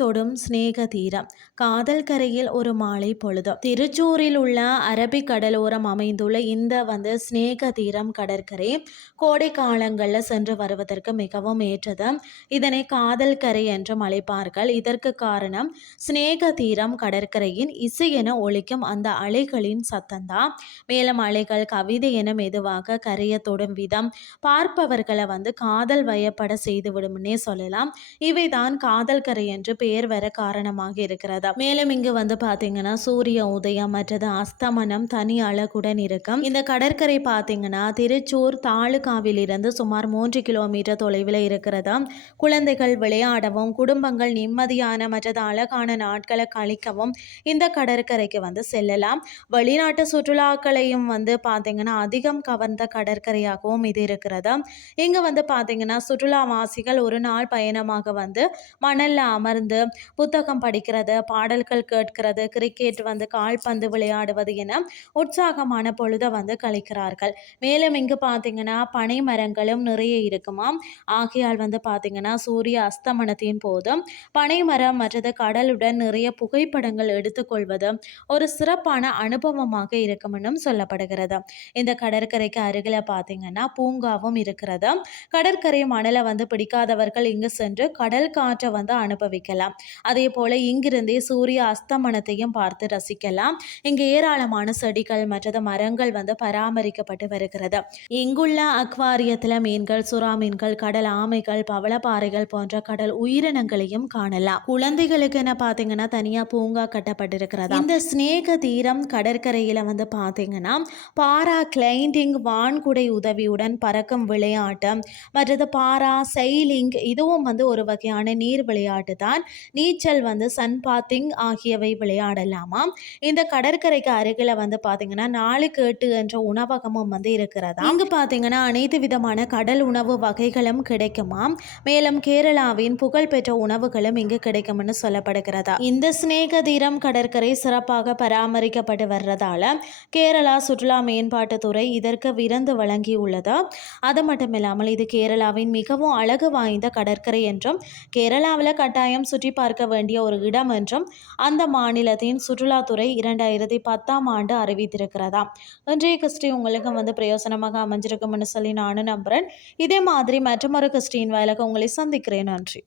தொடும் சிநேக தீரம் காதல் கரையில் ஒரு மாலை பொழுது. திருச்சூரில் உள்ள அரபிக் கடலோரம் அமைந்துள்ள இந்த சிநேக தீரம் கடற்கரை கோடை காலங்களில் சென்று வருவதற்கு மிகவும் ஏற்றது. இதனை காதல் கரை என்றும் அழைப்பார்கள். இதற்கு காரணம் சிநேக தீரம் கடற்கரையின் இசை என ஒலிக்கும் அந்த அலைகளின் சத்தம்தான். மேலும் அலைகள் கவிதை என மெதுவாக கரையை தொடும் விதம் பார்ப்பவர்களை காதல் வயப்பட செய்துவிடும்னே சொல்லலாம். இவைதான் காதல் கரை என்று பெயர் வர காரணமாக இருக்கிறது. மேலும் இங்கு பாத்தீங்கன்னா சூரிய உதயம் மற்றது அஸ்தமனம் தனி அழகுடன் இருக்கும். இந்த கடற்கரை பாத்தீங்கன்னா திருச்சூர் தாலுகாவில் இருந்து சுமார் 3 கிலோமீட்டர் தொலைவில் இருக்கிறது. குழந்தைகள் விளையாடவும் குடும்பங்கள் நிம்மதியான மற்றது அழகான நாட்களை கழிக்கவும் இந்த கடற்கரைக்கு செல்லலாம். வெளிநாட்டு சுற்றுலாக்களையும் பாத்தீங்கன்னா அதிகம் கவர்ந்த கடற்கரையாகவும் இது இருக்கிறது. இங்க பாத்தீங்கன்னா சுற்றுலாவாசிகள் ஒரு நாள் பயணமாக மணல்ல அமர்ந்து புத்தகம் படிக்கிறது, பாடல்கள் கேட்கிறது, கிரிக்கெட் கால்பந்து விளையாடுவது என உற்சாகமான பொழுத கழிக்கிறார்கள். மேலும் இங்கு பாத்தீங்கன்னா பனை மரங்களும் நிறைய இருக்குமாம். ஆகையால் பாத்தீங்கன்னா சூரிய அஸ்தமனத்தின் போதும் பனை மரம் மற்றது கடலுடன் நிறைய புகைப்படங்கள் எடுத்துக்கொள்வது ஒரு சிறப்பான அனுபவமாக இருக்கும் என்றும் சொல்லப்படுகிறது. இந்த கடற்கரைக்கு அருகில பாத்தீங்கன்னா பூங்காவும் இருக்கிறது. கடற்கரை மணலை பிடிக்காதவர்கள் இங்கு சென்று கடல் காற்றை அனுபவிக்கலாம். அதே போல இங்கிருந்தே சூரிய அஸ்தமனத்தையும் பார்த்து ரசிக்கலாம். இங்கு ஏராளமான செடிகள் மற்றது மரங்கள் பராமரிக்கப்பட்டு வருகிறது. இங்குள்ள அக்வாரியத்தில் மீன்கள், சுறா மீன்கள், கடல் ஆமைகள், பவளப்பாறைகள் போன்ற கடல் உயிரினங்களையும் காணலாம். குழந்தைகளுக்கு என்ன பாத்தீங்கன்னா தனியா பூங்கா கட்டப்பட்டிருக்கிறது. இந்த சிநேக தீரம் கடற்கரையில பாத்தீங்கன்னா பாரா கிளைண்டிங் வான்குடை உதவியுடன் பறக்கும் விளையாட்டு மற்றது பாரா செயிலிங் இதுவும் ஒரு வகையான நீர் விளையாட்டு தான். நீச்சல் சன் பாத்திங் ஆகியவை விளையாடலாமாம். இந்த கடற்கரைக்கு அருகில பாத்தீங்கன்னா 4 என்ற உணவகமும் இருக்கிறதா. இங்கு பாத்தீங்கன்னா அனைத்து விதமான கடல் உணவு வகைகளும் கிடைக்குமாம். மேலும் கேரளாவின் புகழ்பெற்ற உணவுகளும் இங்கு கிடைக்கும்னு சொல்லப்படுகிறதா. இந்த சிநேக தீரம் கடற்கரை சிறப்பாக பராமரிக்கப்பட்டு வர்றதால கேரளா சுற்றுலா மேம்பாட்டுத்துறை இதற்கு விருது வழங்கியுள்ளது. அது மட்டும் இல்லாமல் இது கேரளாவின் மிகவும் அழகு வாய்ந்த கடற்கரை என்றும் கேரளாவில் கட்டாயம் சுற்றி பார்க்க வேண்டிய ஒரு இடம் என்றும் அந்த மாநிலத்தின் சுற்றுலாத்துறை 2010ஆம் ஆண்டு அறிவித்திருக்கிறதா. இன்றைய கிறிஸ்டி உங்களுக்கு பிரயோசனமாக அமைஞ்சிருக்கும்னு சொல்லி நானும் நம்புறேன். இதே மாதிரி மற்றொரு கிறிஸ்டின் வேலைக்கு உங்களை சந்திக்கிறேன். நன்றி.